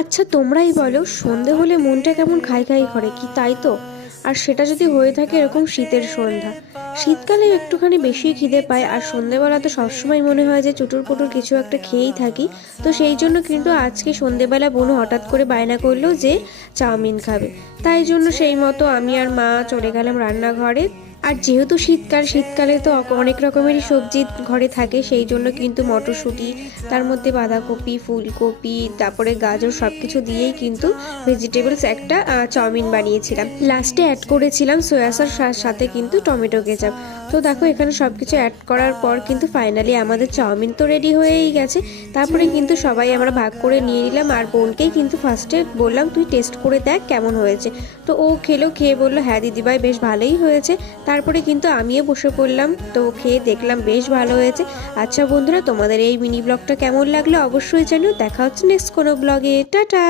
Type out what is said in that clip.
আচ্ছা তোমরাই বলো, সন্ধে হলে মনটা কেমন খাই খাই করে, কি তাই তো? আর সেটা যদি হয়ে থাকে এরকম শীতের সন্ধ্যা, শীতকালে একটুখানি বেশি খিদে পায়, আর সন্ধেবেলা তো সবসময় মনে হয় যে চুটুর পুটুর কিছু একটা খেয়েই থাকি। তো সেই জন্য কিন্তু আজকে সন্ধেবেলা বোন হঠাৎ করে বায়না করলো যে চাউমিন খাবে। তাই জন্য সেই মতো আমি আর মা চলে গেলাম রান্নাঘরে। আর যেহেতু শীতকাল, শীতকালে তো অনেক রকমেরই সবজি ঘরে থাকে, সেই জন্য কিন্তু মটরশুঁটি, তার মধ্যে বাঁধাকপি, ফুলকপি, তারপরে গাজর সব কিছু দিয়েই কিন্তু ভেজিটেবলস একটা চাউমিন বানিয়েছিলাম। লাস্টে অ্যাড করেছিলাম সয়া সস, সাথে কিন্তু টমেটো কেচাপ। তো দেখো এখানে সব কিছু অ্যাড করার পর কিন্তু ফাইনালি আমাদের চাউমিন তো রেডি হয়েই গেছে। তারপরে কিন্তু সবাই আমরা ভাগ করে নিয়ে নিলাম, আর বোনকেই কিন্তু ফার্স্টে বললাম তুই টেস্ট করে দেখ কেমন হয়েছে। তো ও খেলো, খেয়ে বললো হ্যাঁ দিদিভাই বেশ ভালোই হয়েছে। তারপরে কিন্তু আমিও বসে পড়লাম, তো খেয়ে দেখলাম বেশ ভালো হয়েছে। আচ্ছা বন্ধুরা, তোমাদের এই মিনি ব্লগটা কেমন লাগলো অবশ্যই জানিও। দেখা হচ্ছে নেক্সট কোনো ব্লগে। টাটা।